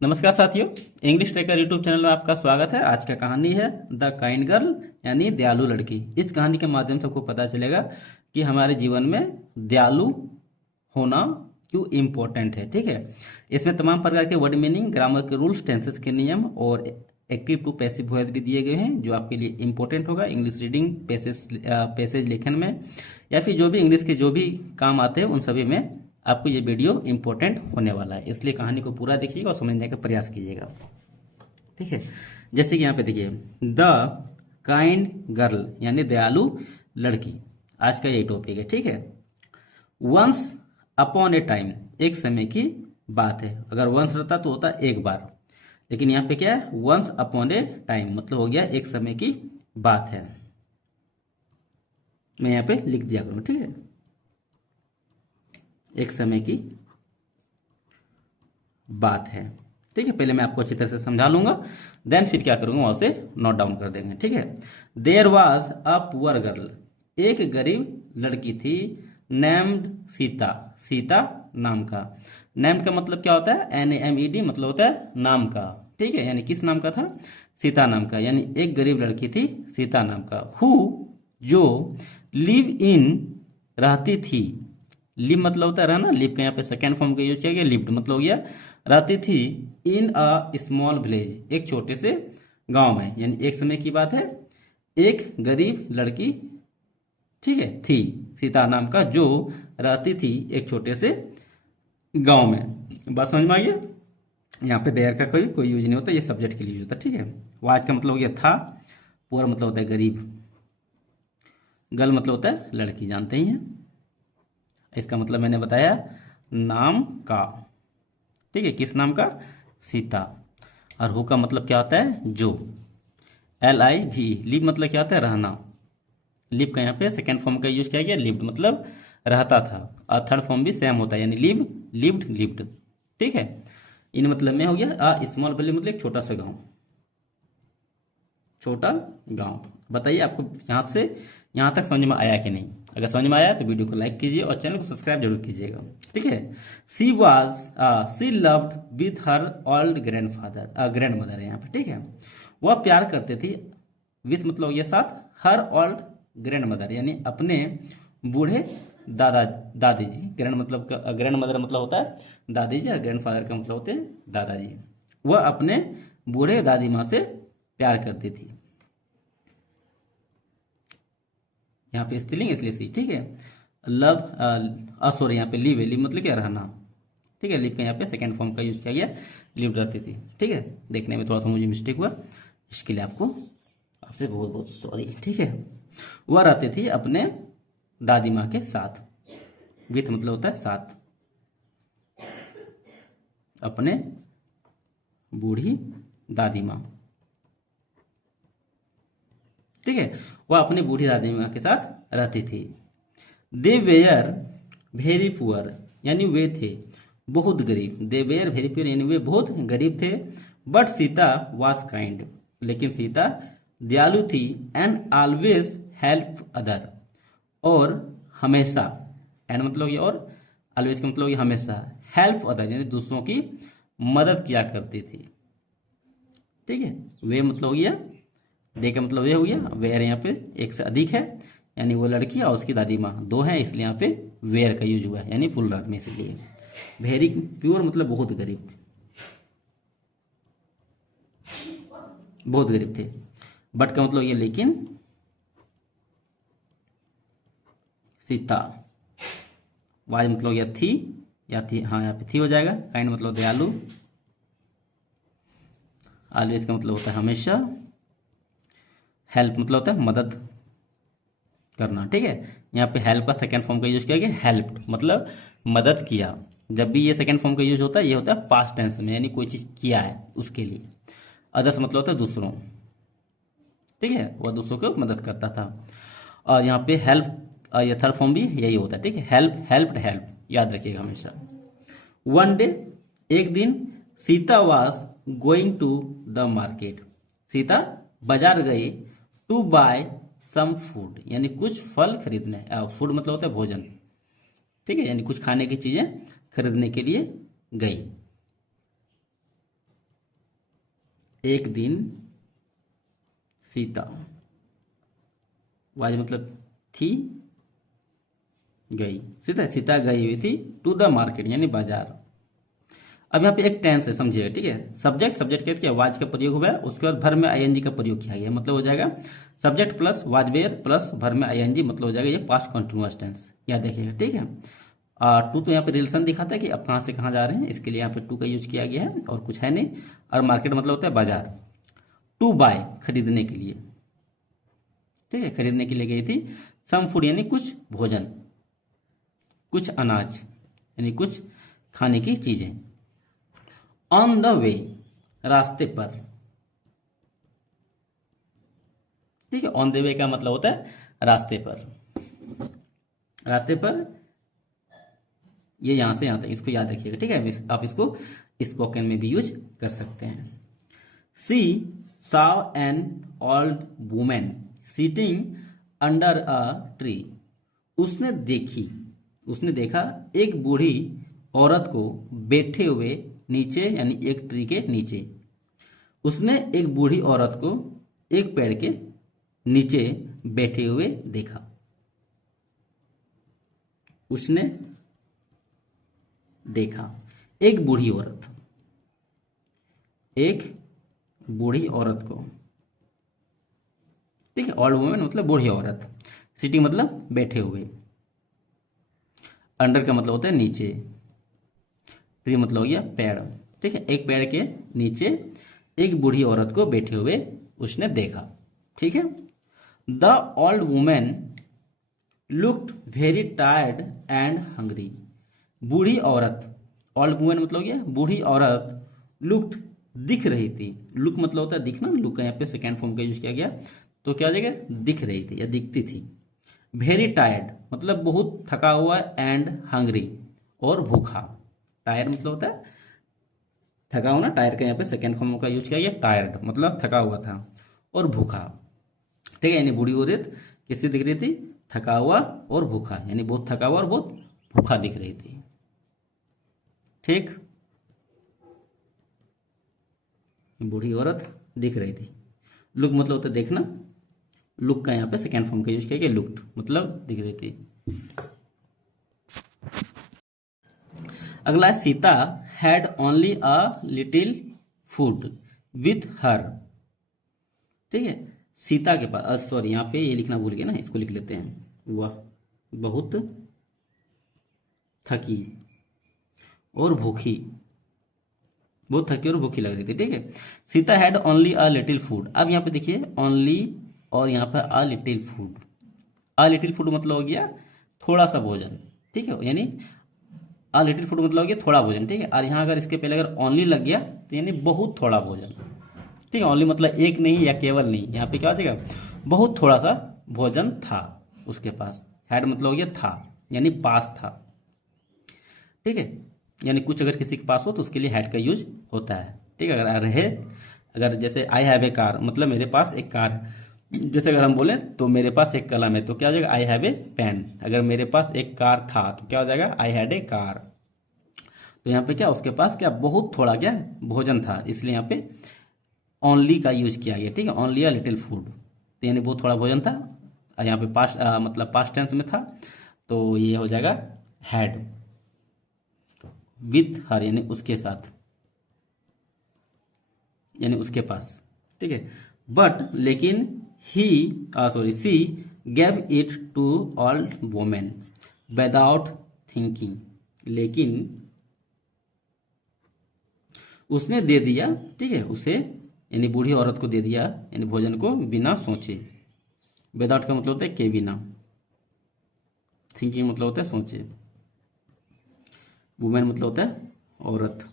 नमस्कार साथियों, English trekker YouTube channel में आपका स्वागत है। आज का कहानी है द काइंड गर्ल यानी दयालु लड़की। इस कहानी के माध्यम से आपको पता चलेगा कि हमारे जीवन में दयालु होना क्यों इम्पोर्टेंट है। ठीक है, इसमें तमाम प्रकार के वर्ड मीनिंग, ग्रामर के रूल्स, टेंसेस के नियम और एक्टिव टू पैसिव वॉइस भी दिए गए हैं जो आपके लिए इंपॉर्टेंट होगा इंग्लिश रीडिंग, पैसेज लेखन में या फिर जो भी इंग्लिश के जो भी काम आते हैं उन सभी में आपको ये वीडियो इंपॉर्टेंट होने वाला है। इसलिए कहानी को पूरा देखिएगा और समझने का प्रयास कीजिएगा। ठीक है, जैसे कि यहाँ पे देखिए द काइंड गर्ल यानी दयालु लड़की, आज का यही टॉपिक है। ठीक है, वंस अपॉन ए टाइम, एक समय की बात है। अगर वंस रहता तो होता एक बार, लेकिन यहाँ पे क्या है, वंस अपॉन ए टाइम मतलब हो गया एक समय की बात है। मैं यहाँ पे लिख दिया करूँ। ठीक है, एक समय की बात है। ठीक है, पहले मैं आपको अच्छी तरह से समझा लूंगा, देन फिर क्या करूंगा वहां से नोट डाउन कर देंगे। ठीक है, there was a poor girl, एक गरीब लड़की थी, नेम्ड सीता, सीता नाम का। नेम्ड का मतलब क्या होता है, NAMED मतलब होता है नाम का। ठीक है, यानी किस नाम का था, सीता नाम का। यानी एक गरीब लड़की थी सीता नाम का, हु जो लिव इन रहती थी। लिव मतलब होता है रहना, लिव का यहाँ पे सेकेंड फॉर्म का यूज किया गया, लिव्ड मतलब हो गया रहती थी। इन अ स्मॉल विलेज, एक छोटे से गांव में। यानी एक समय की बात है, एक गरीब लड़की, ठीक है, थी सीता नाम का, जो रहती थी एक छोटे से गांव में। बात समझ में आई है। यहाँ पे देयर का कोई यूज नहीं होता, ये सब्जेक्ट के लिए यूज होता है। ठीक है, वाज का मतलब हो गया था, पूरा मतलब होता है गरीब, गर्ल मतलब होता है लड़की, जानते ही हैं। इसका मतलब मैंने बताया नाम का। ठीक है, किस नाम का, सीता। और हु का मतलब क्या होता है, जो, LIV। लिव मतलब क्या होता है, रहना। लिव का यहाँ पे सेकेंड फॉर्म का यूज किया गया, लिव्ड मतलब रहता था। और थर्ड फॉर्म भी सेम होता है, यानी लिव, लिव्ड, लिव्ड। ठीक है, इन मतलब में हो गया अ स्मॉल विलेज मतलब एक छोटा सा गांव, छोटा गांव। बताइए आपको यहाँ से यहाँ तक समझ में आया कि नहीं। अगर समझ में आया तो वीडियो को लाइक कीजिए और चैनल को सब्सक्राइब जरूर कीजिएगा। ठीक है, she loved with her old grandmother है यहाँ पे। ठीक है, वह प्यार करते थी, विथ मतलब हो गया साथ, हर ओल्ड ग्रैंड मदर यानी अपने बूढ़े दादी जी। ग्रैंड मदर मतलब होता है दादी जी, और ग्रैंड फादर का मतलब होते हैं दादाजी। वह अपने बूढ़े दादी माँ से प्यार करती थी। यहाँ पे स्त्रीलिंग इसलिए सी। ठीक है, लव, सॉरी यहाँ पे लिव है, लिव मतलब क्या, रहना। ठीक है, लिव का यहाँ पे सेकंड फॉर्म का यूज किया गया, लिव रहती थी। ठीक है, देखने में थोड़ा सा मुझे मिस्टेक हुआ, इसके लिए आपसे बहुत बहुत सॉरी। ठीक है, वह रहती थी अपने दादी माँ के साथ, विथ मतलब होता है साथ, अपने बूढ़ी दादी माँ। ठीक है, वह अपनी बूढ़ी दादी माँ के साथ रहती थी। दे वेयर वेरी पुअर यानी वे थे बहुत गरीब। दे वेयर वेरी पुअर यानी वे बहुत गरीब थे। बट सीता वॉज काइंड, लेकिन सीता दयालु थी। एंड ऑलवेज हेल्प अदर, और हमेशा, एंड मतलब ये, और ऑलवेज का मतलब ये हमेशा, हेल्प अदर यानी दूसरों की मदद किया करती थी। ठीक है, वे मतलब हो गया, दे का मतलब ये हो गया, वेयर यहाँ पे एक से अधिक है, यानी वो लड़की और उसकी दादी माँ दो है, इसलिए यहाँ पे वेयर का यूज हुआ है, यानी प्लूरल में। इसलिए वेरी प्योर मतलब बहुत गरीब, बहुत गरीब थे। बट का मतलब ये लेकिन, सीता, वाज मतलब या थी, या थी, हाँ यहाँ पे थी हो जाएगा। काइंड मतलब दयालु, ऑलवेज का मतलब होता है हमेशा, हेल्प मतलब होता है मदद करना। ठीक है, यहाँ पे हेल्प का सेकंड फॉर्म का यूज किया गया, हेल्प मतलब मदद किया। जब भी ये सेकंड फॉर्म का यूज होता है, ये होता है पास्ट टेंस में, यानी कोई चीज किया है उसके लिए। अदर्स मतलब होता है दूसरों। ठीक है, वह दूसरों को मदद करता था। और यहाँ पे हेल्प, ये थर्ड फॉर्म भी यही होता है। ठीक है, हेल्प, हेल्प्ड, हेल्प, याद रखिएगा हमेशा। वन डे, एक दिन, Sita was going to the market, Sita बाजार गई, टू बाय सम फूड यानी कुछ फल खरीदने, फूड मतलब होता है भोजन। ठीक है, यानी कुछ खाने की चीजें खरीदने के लिए गई। एक दिन सीता, वाज मतलब थी, गई, सीता गई हुई थी टू द मार्केट यानी बाजार। अब यहाँ पे एक टेंस है, समझिएगा, ठीक है। सब्जेक्ट के क्या वाज का प्रयोग हुआ है, उसके बाद भर में आईएनजी का प्रयोग किया गया, मतलब हो जाएगा subject plus was were plus भर में आईएनजी, मतलब हो जाएगा ये पास्ट कंटिन्यूअस टेंस, याद देखिएगा, ठीक है। टू तो यहाँ पे रिलेशन दिखाता है कि अब कहाँ से कहाँ जा रहे हैं, इसके लिए यहाँ पे टू का यूज किया गया है और कुछ है नहीं। और मार्केट मतलब होता है बाजार। टू बाय खरीदने के लिए, ठीक है, खरीदने के लिए गई थी। सम फूड यानी कुछ भोजन, कुछ अनाज यानी कुछ खाने की चीजें। ऑन द वे रास्ते पर, ठीक है। ऑन द वे का मतलब होता है रास्ते पर, रास्ते पर, ये यहां से यहां तक, इसको याद रखिएगा, ठीक है। आप इसको स्पोकन में भी यूज कर सकते हैं। सी saw an old women sitting under a tree, उसने देखा एक बूढ़ी औरत को बैठे हुए नीचे यानी एक ट्री के नीचे। उसने एक बूढ़ी औरत को एक पेड़ के नीचे बैठे हुए देखा। उसने देखा एक बूढ़ी औरत को, ठीक है। ओल्ड वुमेन मतलब बूढ़ी औरत, सिटी मतलब बैठे हुए, अंडर का मतलब होता है नीचे, ट्री मतलब हो गया पेड़, ठीक है। एक पेड़ के नीचे एक बूढ़ी औरत को बैठे हुए उसने देखा, ठीक है। The old women looked very tired and hungry, बूढ़ी औरत, ओल्ड वुमेन मतलब हो गया बूढ़ी औरत, लुक्ड दिख रही थी, लुक मतलब होता है दिखना, लुक का यहाँ पे सेकेंड फॉर्म का यूज किया गया, तो क्या हो जाएगा दिख रही थी या दिखती थी। वेरी टायर्ड मतलब बहुत थका हुआ, एंड हंग्री और भूखा। टायर्ड मतलब होता है थका हुआ ना, टायर का यहाँ पे सेकेंड फॉर्म का यूज किया गया, टायर्ड मतलब थका हुआ था और भूखा, ठीक है। यानी बूढ़ी औरत किससे दिख रही थी, थका हुआ और भूखा, यानी बहुत थका हुआ और बहुत भूखा दिख रही थी, ठीक। बूढ़ी औरत दिख रही थी। लुक मतलब होता है देखना, लुक का यहाँ पे सेकेंड फॉर्म का यूज किया गया, लुक्ड मतलब दिख रही थी। अगला है Sita had only a little food with her, ठीक है। सीता के पास, सॉरी यहाँ पे ये लिखना भूल गए ना, इसको लिख लेते हैं, वह बहुत थकी और भूखी, बहुत थकी और भूखी लग रही थी, ठीक है। Sita had only a little food, अब यहाँ पे देखिए ओनली और यहाँ पे a little food, a little food मतलब हो गया थोड़ा सा भोजन, ठीक है, यानी अ लिटिल फूड मतलब हो गया थोड़ा भोजन, ठीक है। और यहाँ अगर इसके पहले अगर ओनली लग गया तो यानी बहुत थोड़ा भोजन, ठीक है। ओनली मतलब एक नहीं या केवल नहीं, यहाँ पे क्या हो जाएगा बहुत थोड़ा सा भोजन था उसके पास। हैड मतलब हो गया था यानी पास था, ठीक है। यानी कुछ अगर किसी के पास हो तो उसके लिए हैड का यूज होता है, ठीक है। अगर रहे, अगर जैसे आई हैव ए कार मतलब मेरे पास एक कार है, जैसे अगर हम बोले तो मेरे पास एक कलम है तो क्या हो जाएगा आई हैव ए पेन। अगर मेरे पास एक कार था तो क्या हो जाएगा आई हैड ए कार। तो यहाँ पे क्या उसके पास क्या बहुत थोड़ा क्या भोजन था, इसलिए यहाँ पे ओनली का यूज किया गया, ठीक है। ओनली अ लिटिल फूड तो यानी बहुत थोड़ा भोजन था, और यहाँ पे पास्ट मतलब पास्ट टेंस में था, तो ये हो जाएगा हैड विथ हर यानी उसके साथ, यानी उसके पास, ठीक है। बट लेकिन ही she gave it to old women without thinking, लेकिन उसने दे दिया, ठीक है, उसे यानी बूढ़ी औरत को दे दिया यानी भोजन को बिना सोचे। विदाउट का मतलब होता है के बिना, थिंकिंग मतलब होता है सोचे, वुमेन मतलब होता है औरत,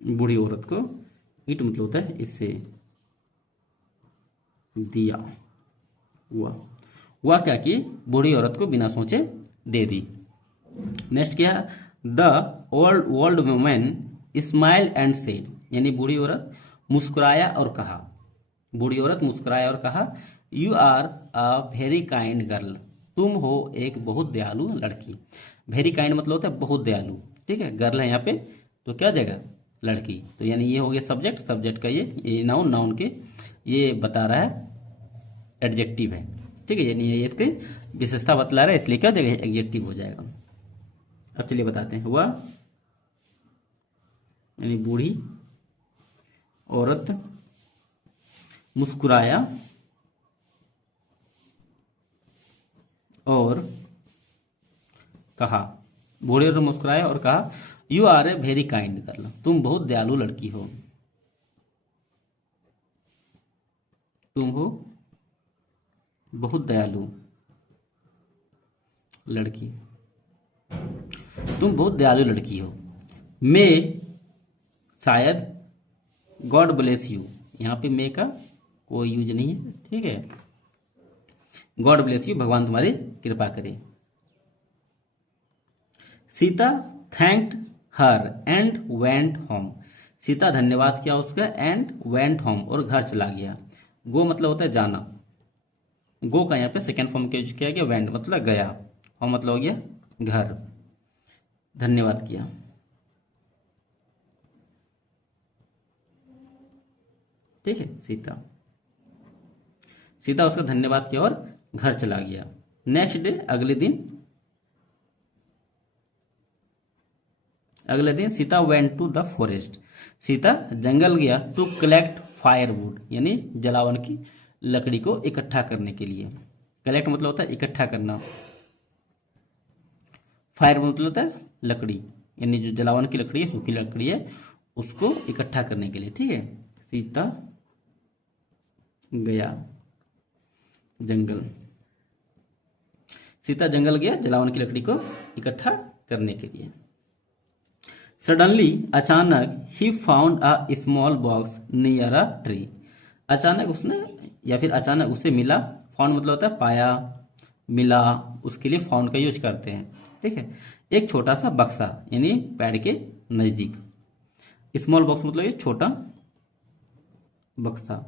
बूढ़ी औरत को इट मतलब होता है इससे, दिया, हुआ क्या कि बूढ़ी औरत को बिना सोचे दे दी। नेक्स्ट क्या है, the old women smile and said, यानी बूढ़ी औरत मुस्कुराया और कहा, बूढ़ी औरत मुस्कुराया और कहा, you are a very kind girl, तुम हो एक बहुत दयालु लड़की। वेरी काइंड मतलब होता है बहुत दयालु, ठीक है। गर्ल है यहाँ पे तो क्या हो जाएगा लड़की। तो यानी ये हो गया सब्जेक्ट, सब्जेक्ट का ये नाउन, नाउन के ये बता रहा है एडजेक्टिव है, ठीक है। यानी ये इसकी विशेषता बतला रहा है, इसलिए क्या हो जाएगा, एडजेक्टिव हो जाएगा। अब चलिए बताते हैं। हुआ यानी बूढ़ी औरत मुस्कुराया और कहा, बूढ़ी औरत मुस्कुराया और कहा, you are a very kind girl, तुम बहुत दयालु लड़की हो, तुम हो बहुत दयालु लड़की, तुम बहुत दयालु लड़की हो। मे शायद गॉड ब्लेस यू, यहाँ पे मे का कोई यूज नहीं है, ठीक है। गॉड ब्लेस यू, भगवान तुम्हारी कृपा करे। Sita thanked her and went home, Sita धन्यवाद किया उसका, एंड वेंट होम और घर चला गया। गो मतलब होता है जाना, गो का यहाँ पे सेकेंड फॉर्म का यूज किया गया, वेंट मतलब गया, होम मतलब हो गया घर, धन्यवाद किया। ठीक है, सीता उसका धन्यवाद किया और घर चला गया। नेक्स्ट डे, अगले दिन Sita went to the forest, Sita जंगल गया टू कलेक्ट फायरवुड, यानी जलावन की लकड़ी को इकट्ठा करने के लिए। कलेक्ट मतलब होता है इकट्ठा करना, फायरवुड मतलब होता है लकड़ी, यानी जो जलावन की लकड़ी है, सूखी लकड़ी है, उसको इकट्ठा करने के लिए, ठीक है। सीता गया जंगल, सीता जंगल गया जलावन की लकड़ी को इकट्ठा करने के लिए। सडनली अचानक he found a small box near a tree, अचानक उसने या फिर अचानक उसे मिला, फाउंड मतलब होता है पाया, मिला, उसके लिए फाउंड का यूज करते हैं, ठीक है। एक छोटा सा बक्सा, यानी पेड़ के नजदीक, स्मॉल बॉक्स मतलब ये छोटा बक्सा,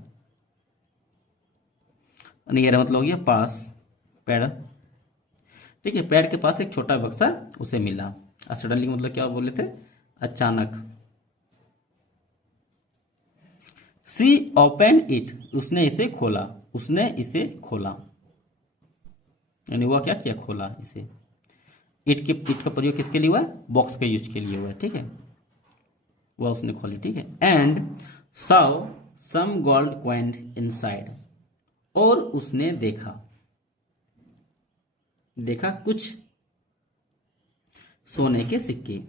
नियर मतलब हो गया पास, पेड़, ठीक है। पेड़ के पास एक छोटा बक्सा उसे मिला। सडनली मतलब क्या बोले थे, अचानक। सी ओपन इट, उसने इसे खोला, उसने इसे खोला, यानी वह क्या किया, खोला इसे। इट का प्रयोग किसके लिए हुआ है, बॉक्स के यूज के लिए हुआ है, ठीक है। वह उसने खोली, ठीक है। And saw some gold coin inside, और उसने देखा कुछ सोने के सिक्के,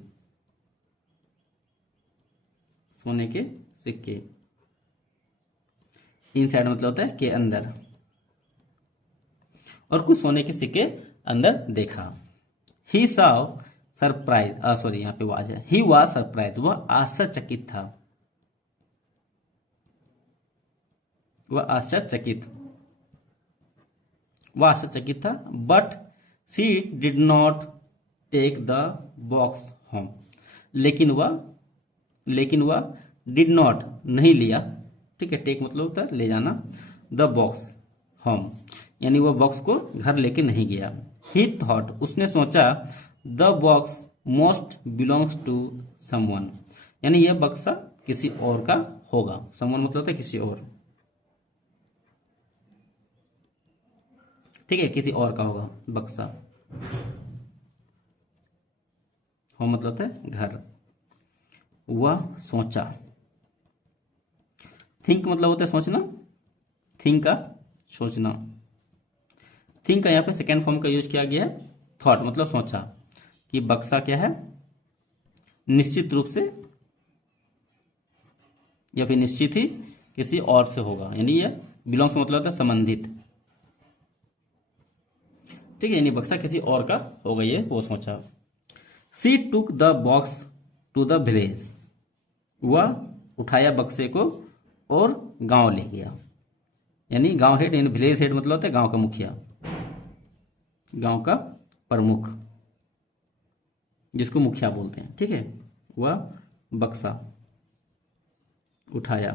सोने के सिक्के। इनसाइड मतलब होता है के अंदर, और कुछ सोने के सिक्के अंदर देखा। ही saw सरप्राइज, सॉरी यहाँ पे वाज है, ही वाज सरप्राइज, वह आश्चर्यचकित था, वह आश्चर्यचकित था। But she did not take the box home, लेकिन वह डिड नॉट नहीं लिया, ठीक है। टेक मतलब होता है ले जाना, द बॉक्स होम, यानी वह बॉक्स को घर लेके नहीं गया। ही थॉट, उसने सोचा, the box most belongs to someone, यानी यह बक्सा किसी और का होगा। समवन मतलब होता है किसी और, ठीक है, किसी और का होगा बक्सा। होम मतलब होता है घर। वह सोचा, थिंक मतलब होता है सोचना, थिंक का सोचना। थिंक का यहाँ पे सेकेंड फॉर्म का यूज किया गया है, थॉट मतलब सोचा, कि बक्सा क्या है, निश्चित रूप से या फिर निश्चित ही किसी और से होगा, यानी ये बिलोंग्स मतलब होता है संबंधित, ठीक है। यानी बक्सा किसी और का होगा, ये वो सोचा। She took the box to the village, वह उठाया बक्से को और गांव ले गया, यानी गांव हेड, यानी विलेज हेड मतलब होता है गांव का मुखिया, गांव का प्रमुख, जिसको मुखिया बोलते हैं, ठीक है। वह बक्सा उठाया,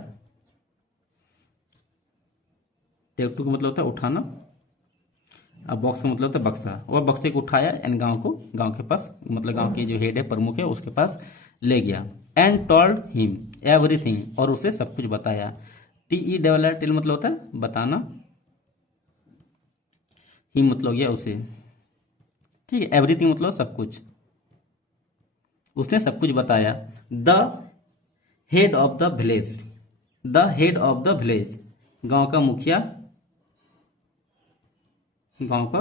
टेक टू का मतलब होता है उठाना, अब बॉक्स का मतलब होता है बक्सा। वह बक्से को उठाया एंड गांव के पास, मतलब गांव के जो हेड है, प्रमुख है, उसके पास ले गया। एंड टोल्ड हिम एवरीथिंग, और उसे सब कुछ बताया। टेल मतलब होता है बताना, हिम मतलब हो गया उसे, ठीक है। एवरीथिंग मतलब सब कुछ, उसने सब कुछ बताया। The head of the village, the head of the village, गांव का मुखिया, गांव का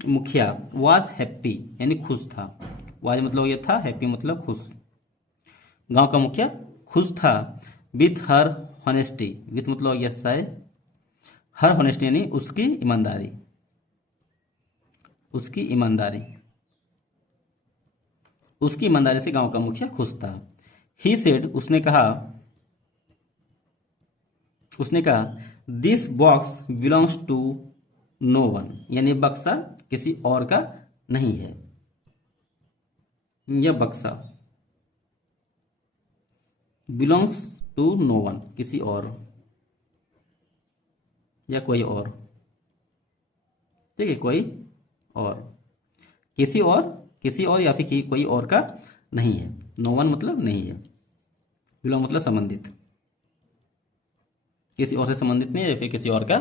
मुखिया, वाज हैप्पी यानी खुश था। वाज मतलब ये था, हैप्पी मतलब खुश। गांव का मुखिया खुश था विथ हर हॉनेस्टी, विथ मतलब यस है, हर हॉनेस्टी यानी उसकी ईमानदारी, उसकी ईमानदारी, उसकी ईमानदारी से गांव का मुखिया खुश था। ही सेड, उसने कहा, उसने कहा this box belongs to no one, यानी बक्सा किसी और का नहीं है। यह बक्सा बिलोंग्स टू नो वन, किसी और या कोई और, ठीक है, कोई और, किसी और या फिर कोई और का नहीं है। नो वन मतलब नहीं है, बिलोंग मतलब संबंधित, किसी और से संबंधित नहीं है या फिर किसी और का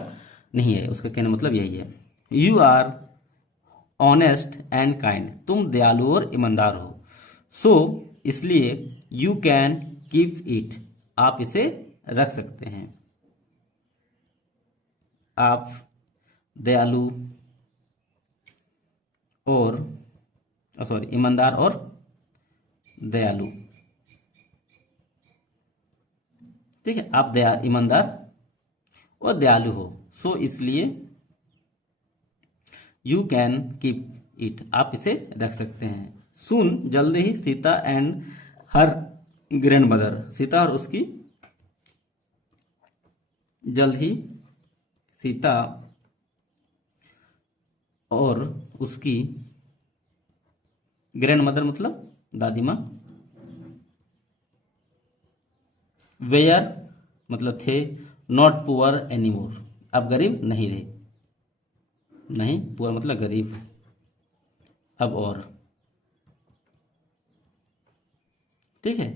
नहीं है, उसका कहने मतलब यही है। You are honest and kind, तुम दयालु और ईमानदार हो। सो इसलिए यू कैन कीप इट, आप इसे रख सकते हैं। आप दयालु और सॉरी ईमानदार और दयालु, ठीक है, आप ईमानदार और दयालु हो। सो इसलिए यू कैन कीप इट, आप इसे रख सकते हैं। सुन जल्द ही Sita and her grandmother, Sita और उसकी, जल्द ही सीता और उसकी ग्रैंड मदर मतलब दादी माँ, वेयर मतलब थे, नॉट पुअर एनीमोर, अब गरीब नहीं रहे, नहीं पुअर मतलब गरीब, अब और, ठीक है,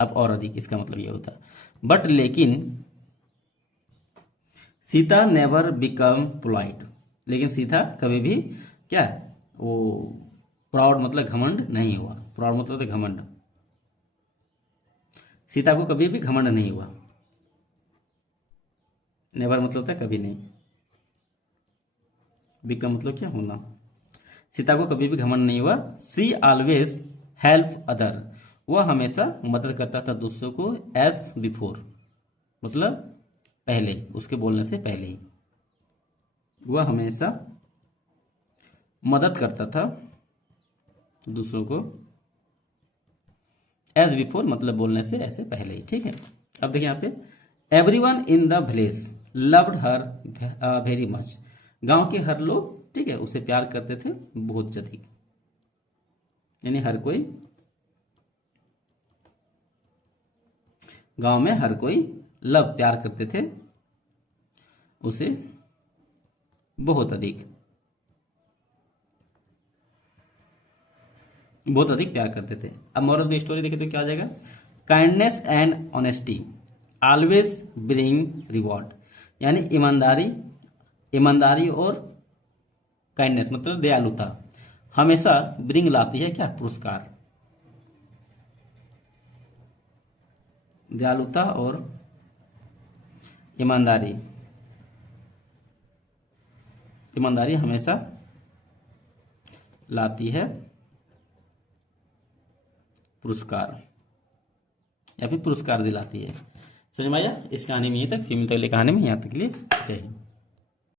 अब और अधिक, इसका मतलब ये होता है। बट लेकिन सीता नेवर बिकम पोलाइट, लेकिन सीता कभी भी क्या वो प्राउड मतलब घमंड नहीं हुआ। प्राउड मतलब घमंड, सीता को कभी भी घमंड नहीं हुआ। नेवर मतलब होता है कभी नहीं, बिकम मतलब क्या होना। सीता को कभी भी घमंड नहीं हुआ। सी ऑलवेज हेल्प अदर, वह हमेशा मदद करता था दूसरों को। एज बिफोर मतलब पहले, उसके बोलने से पहले ही वह हमेशा मदद करता था दूसरों को। एज बिफोर मतलब बोलने से ऐसे पहले ही, ठीक है। अब देखिए यहाँ पे, everyone in the village loved her very much, गांव के हर लोग, ठीक है, उसे प्यार करते थे बहुत अधिक, यानी हर कोई, गांव में हर कोई लव प्यार करते थे उसे बहुत अधिक, बहुत अधिक प्यार करते थे। अब मोरल द स्टोरी देखे तो क्या आ जाएगा, kindness and honesty always bring reward, यानी ईमानदारी, ईमानदारी और काइंडनेस मतलब दयालुता हमेशा ब्रिंग लाती है क्या, पुरस्कार। दयालुता और ईमानदारी, ईमानदारी हमेशा लाती है पुरस्कार, या फिर पुरस्कार दिलाती है। समझ में आया? इस कहानी में ये तक, फिर मिलते अगली कहानी में, यहाँ तक के लिए जय हिंद।